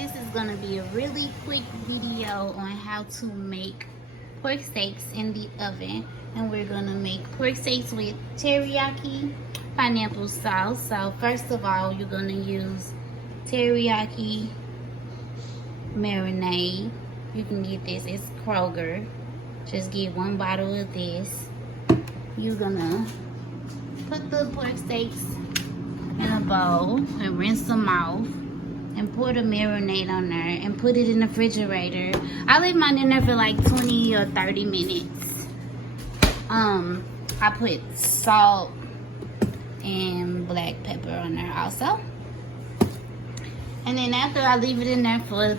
this is gonna be a really quick video on how to make pork steaks in the oven. And we're gonna make pork steaks with teriyaki pineapple sauce. So first of all, you're gonna use teriyaki marinade. You can get this, it's Kroger. Just get 1 bottle of this. You're gonna put the pork steaks in a bowl and rinse them off and pour the marinade on there and put it in the refrigerator. I leave mine in there for like 20 or 30 minutes. I put salt and black pepper on there also. And then after I leave it in there for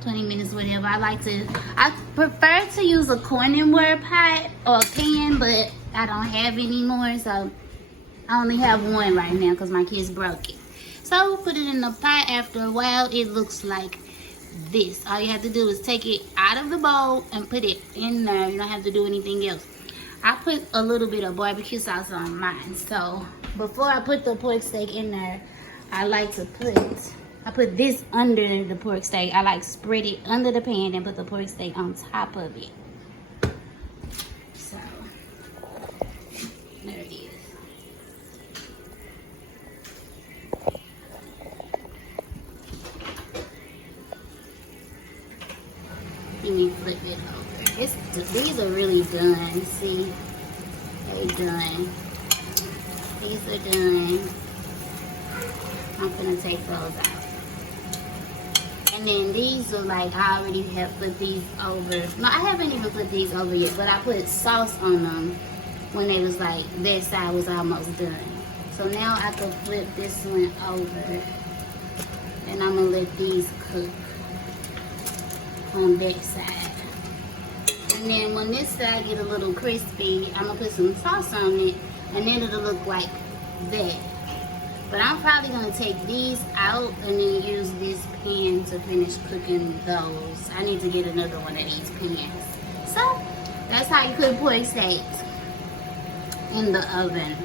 20 minutes, whatever, I prefer to use a corningware pot or a pan, but I don't have any more, so I only have one right now because my kids broke it. So put it in the pot. After a while, it looks like this. All you have to do is take it out of the bowl and put it in there. You don't have to do anything else. I put a little bit of barbecue sauce on mine. So before I put the pork steak in there, I put this under the pork steak. I like spread it under the pan and put the pork steak on top of it. So there it is. Let me flip it over. These are really done. See, they done. These are done. I'm gonna take those out. And then these are like, I already have put these over. No, I haven't even put these over yet, but I put sauce on them when they was like, that side was almost done. So now I can flip this one over. And I'm gonna let these cook on that side. And then when this side get a little crispy, I'm gonna put some sauce on it, and then it'll look like that. But I'm probably gonna take these out and then use this pan to finish cooking those. I need to get another one of these pans. So that's how you cook pork steaks in the oven.